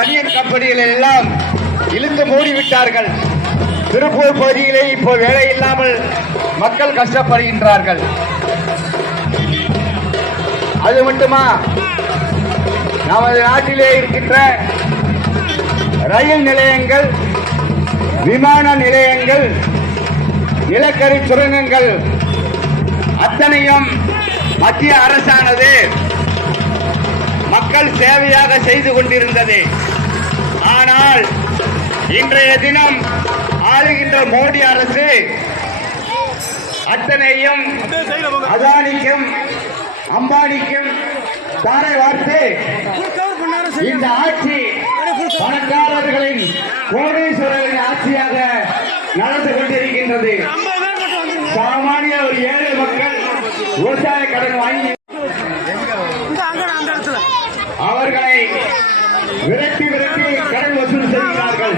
பனியன் கம்பெனிகளை எல்லாம் இழுத்து மூடிவிட்டார்கள். திருப்பூர் பகுதியிலே இப்போ வேலை இல்லாமல் மக்கள் கஷ்டப்படுகின்றார்கள். அது மட்டுமா, நமது நாட்டிலே இருக்கின்ற ரயில் நிலையங்கள், விமான நிலையங்கள், நிலக்கரி சுரங்கங்கள் அத்தனையும் மத்திய அரசானது மக்கள் சேவையாக செய்து கொண்டிருந்தது. ஆனால் இன்றைய தினம் ஆளுகின்ற மோடி அரசு அத்தனையும் அதானிக்கும் அம்பானிக்கும் தாரை வார்த்து இந்த ஆட்சி பணக்காரர்களின் கோடீஸ்வரர்களின் ஆட்சியாக நடந்து கொண்டிருக்கின்றது. சாமானிய ஒரு ஏழை மக்கள் விவசாய கடன் வாங்கி அவர்களை விரட்டி விரட்டி கடன் வசூல் செய்கிறார்கள்.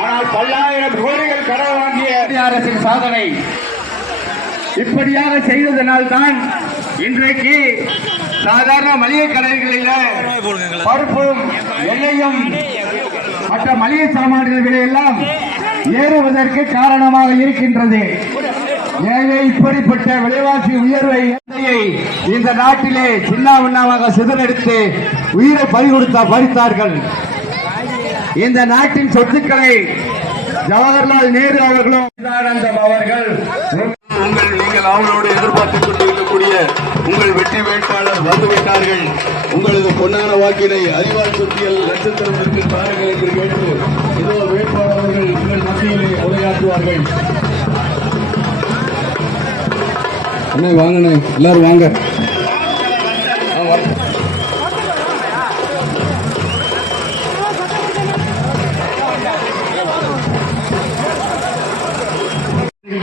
ஆனால் பல்லாயிரம் கோடிகள் கடன் வாங்கிய அரசின் சாதனை இப்படியாக செய்ததனால்தான் இன்றைக்கு சாதாரண மளிகை கடைகளில் பருப்பும் எண்ணெயும் மற்ற மளிகை சாமான்கள் விலையெல்லாம் ஏறுவதற்கு காரணமாக இருக்கின்றது. எனவே இப்படிப்பட்ட விலைவாசி உயர்வை இந்த நாட்டிலே சின்னாபின்னமாக சிதறடித்து உயிரை பறித்தார்கள். இந்த நாட்டின் சொத்துக்களை ஜவஹர்லால் நேரு அவர்களும் சச்சிதானந்தம் அவர்கள் நீங்கள் அவங்களோடு எதிர்பார்த்துக் கொண்டிருக்கக்கூடிய உங்கள் வெற்றி வேட்பாளர் வந்துவிட்டார்கள். உங்களது பொன்னான வாக்கினை அறிவால் சுற்றியல் நட்சத்திரத்திற்கு தாருங்கள் என்று கேட்டு இதோ வேட்பாளர்கள் உங்கள் மத்தியிலே உரையாற்றுவார்கள். அண்ணே வாங்கண்ணே, எல்லாரும் வாங்க.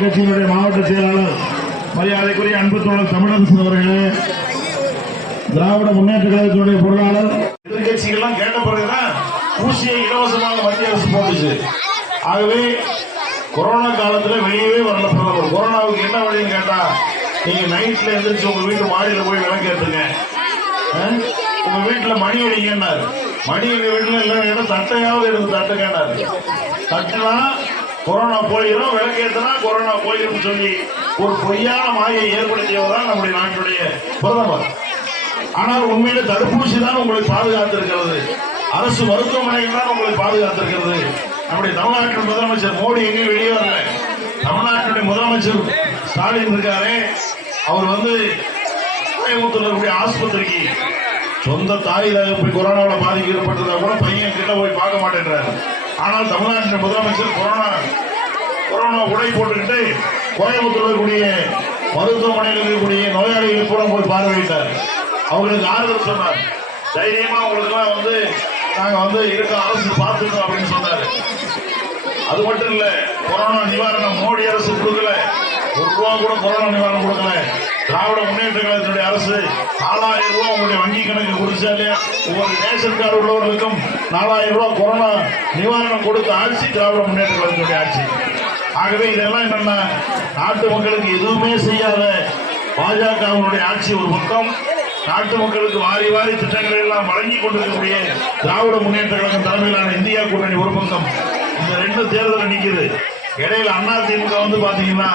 கட்சியினுடைய மாவட்ட செயலாளர் மரியாதைக்குரிய அன்பு தோழர் தமிழரசன் அவர்களே, திராவிட முன்னேற்ற கழகத்தினுடைய பொருளாளர், எதிர்கட்சிகள்லாம் கேட்ட பிறகுதான் ஊசியை இலவசமாக மத்திய அரசு போட்டுச்சு. ஆகவே கொரோனா காலத்தில் வெளியவே வரல பிரதமர். கொரோனாவுக்கு என்ன வழின்னு கேட்டா, நீங்க நைட்ல எந்திரிச்சு உங்க வீட்டு மாடியில போய் விளக்கேற்றுங்க, உங்க வீட்டுல மணி அடிங்கன்னாரு. மணி எங்க வீட்டுல எல்லாம் இடம் தட்டையாவது எடுத்து தட்டுங்கன்னாரு. தட்டுனா கொரோனா போயிடும், விளக்கேற்றினா கொரோனா போயிடும் சொல்லி ஒரு பொய்யான மாயை ஏற்படுத்தியவர்தான் நம்முடைய நாட்டுடைய பிரதமர். ஆனால் உண்மையில தடுப்பூசி தான் உங்களை பாதுகாத்திருக்கிறது, அரசு மருத்துவமனைகள் தான் உங்களை பாதுகாத்திருக்கிறது. நம்முடைய தமிழ்நாட்டின் முதலமைச்சர் மோடி எங்கேயும் வெளியே வரல. தமிழ்நாட்டுடைய முதலமைச்சர் ஸ்டாலின் இருக்காரே, அவர் கோயம்புத்தூர்ல இருக்கக்கூடிய ஆஸ்பத்திரிக்கு சொந்த தாய் போய் கொரோனாவில் பாதிக்க ஏற்பட்டதா கூட பையன் கிட்ட போய் பார்க்க மாட்டேன்றாரு. ஆனால் தமிழ்நாட்டின் முதலமைச்சர் கொரோனா உடை போட்டுக்கிட்டு கோயம்புத்தூர் இருக்கக்கூடிய மருத்துவமனையில் இருக்கக்கூடிய நோயாளிகள் கூட போய் பார்வையிட்டார். அவங்களுக்கு ஆறுதல் சொன்னார். தைரியமா அவங்களுக்குலாம் நாங்க இருக்க அரசு பார்த்துக்கோம் அப்படின்னு சொன்னாரு. அது மட்டும் இல்ல, கொரோனா நிவாரணம் மோடி அரசு கொடுக்கல, ₹1 கூட கொரோனா நிவாரணம் கொடுக்கல. திராவிட முன்னேற்ற கழகத்தினுடைய அரசு 4000 ரூபாய் உங்களுடைய வங்கி கணக்கு கொடுத்தாலே ஒவ்வொரு ரேஷன் கார்டு உள்ளவர்களுக்கும் 4000 ரூபாய் கொரோனா நிவாரணம் கொடுத்த ஆட்சி திராவிட முன்னேற்ற கழகத்தினுடைய ஆட்சி. ஆகவே இதெல்லாம் என்னன்னா, நாட்டு மக்களுக்கு எதுவுமே செய்யாத பாஜகவினுடைய ஆட்சி ஒரு பக்கம், நாட்டு மக்களுக்கு வாரி வாரி திட்டங்கள் எல்லாம் வழங்கி கொண்டிருக்கக்கூடிய திராவிட முன்னேற்ற கழகம் தலைமையிலான இந்தியா கூட்டணி ஒரு பக்கம். இந்த 2 தேர்தல் நிற்குது. இடையில அதிமுக பாத்தீங்கன்னா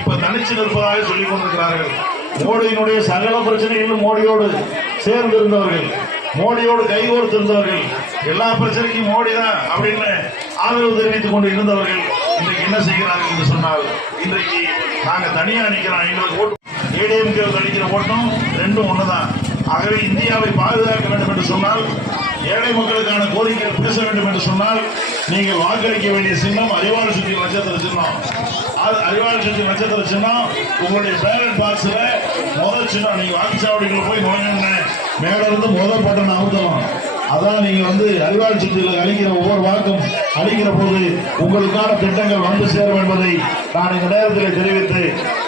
இப்ப தனிச்சு நிற்பதாக சொல்லிக் கொண்டிருக்கிறார்கள். மோடியினுடைய சகல பிரச்சனைகளும் மோடியோடு சேர்ந்து இருந்தவர்கள், மோடியோடு கைகோர்த்து இருந்தவர்கள், எல்லா பிரச்சனைக்கும் மோடி தான் அப்படின்னு ஆதரவு தெரிவித்துக் கொண்டு இருந்தவர்கள் இன்றைக்கு என்ன செய்கிறார்கள் என்று சொன்னால், இன்றைக்கு நாங்க தனியா நிக்கிறோம், எங்களுக்கு ஓட்டு ஏடிஎம்கே அளிக்கிற ஓட்டம் 2 ஒண்ணுதான். ஆகவே இந்தியாவை பாதுகாக்க வேண்டும் என்று சொன்னால், ஏழை மக்களுக்கான கோரிக்கைகள் பேச வேண்டும் என்று சொன்னால், நீங்கள் வாக்களிக்க வேண்டிய சின்னம் அறிவாள் சுற்றி நட்சத்திர சின்னம். அறிவாள் சுற்றி நட்சத்திர சின்னம் உங்களுடைய பேலட் பாக்ஸ்ல முதல் சின்னம். நீங்க வாக்குச்சாவடிகள் போய் நுழைஞ்ச மேல இருந்து முதல் பட்டன் அமுத்தலாம். அதான் நீங்க அறிவாள் சுற்றியில் அளிக்கிற ஒவ்வொரு வாக்கும் அளிக்கிற போது உங்களுக்கான திட்டங்கள் சேரும் என்பதை நான் இந்த நேரத்தில் தெரிவித்து,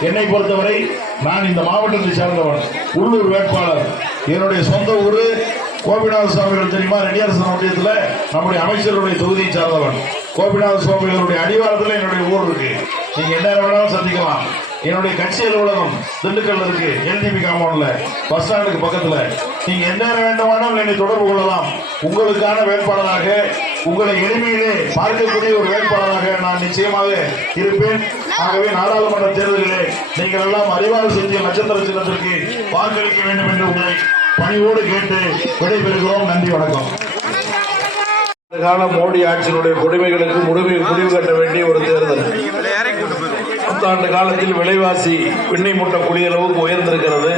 என்னை பொறுத்தவரை நான் இந்த மாவட்டத்தை சேர்ந்தவன், உள்ளூர் வேட்பாளர். என்னுடைய சொந்த ஊரு கோபிநாத சுவாமிகள் தெரியுமா? ரெட்டியார்சன் ஒன்றியத்தில் நம்முடைய அமைச்சருடைய தொகுதியை சார்ந்தவன். கோபிநாத சுவாமிகளுடைய அடிவாரத்தில் என்னுடைய ஊர் இருக்கு. நீங்க என்ன வேணாலும் சந்திக்கலாம். என்னுடைய கட்சி அலுவலகம் திண்டுக்கல்ல இருக்கு, எல்டிபி காம்பவுண்ட்ல, பஸ் ஸ்டாண்டுக்கு பக்கத்துல. நீங்க எந்த நேரம் வேண்டுமானாலும் என்னை தொடர்பு கொள்ளலாம். உங்களுக்கான வேட்பாளராக, உங்களை எளிமையிலே பார்க்கக்கூடிய ஒரு வேட்பாளராக நான் நிச்சயமாக இருப்பேன். ஆகவே நாடாளுமன்ற தேர்தலிலே நீங்கள் எல்லாம் அறிவால் செஞ்ச நட்சத்திர சின்னத்திற்கு வாக்களிக்க வேண்டும் என்று உங்களை பணிவோடு கேட்டு விடைபெறுகிறோம். நன்றி, வணக்கம். கால மோடி ஆட்சியினுடைய கொடுமைகளுக்கு முடிவு கட்ட வேண்டிய ஒரு தேர்தல். 10 ஆண்டு காலத்தில் விலைவாசி விண்ணை முட்டக்கூடிய அளவுக்கு உயர்ந்திருக்கிறது.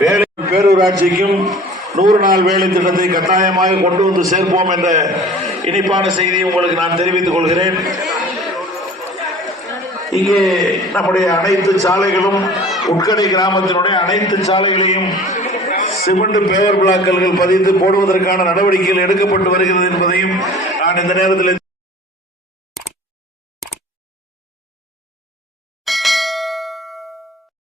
வேலை பேரூராட்சிக்கும் 100 நாள் வேலை திட்டத்தை கட்டாயமாக கொண்டு வந்து சேர்ப்போம் என்ற இனிப்பான செய்தியை உங்களுக்கு நான் தெரிவித்துக் கொள்கிறேன். இங்கே நம்முடைய அனைத்து சாலைகளும், உட்கடை கிராமத்தினுடைய அனைத்து சாலைகளையும் சிமெண்ட் பேவர் பிளாக்கல்கள் பதித்து போடுவதற்கான நடவடிக்கைகள் எடுக்கப்பட்டு வருகிறது என்பதையும் நான் இந்த நேரத்தில்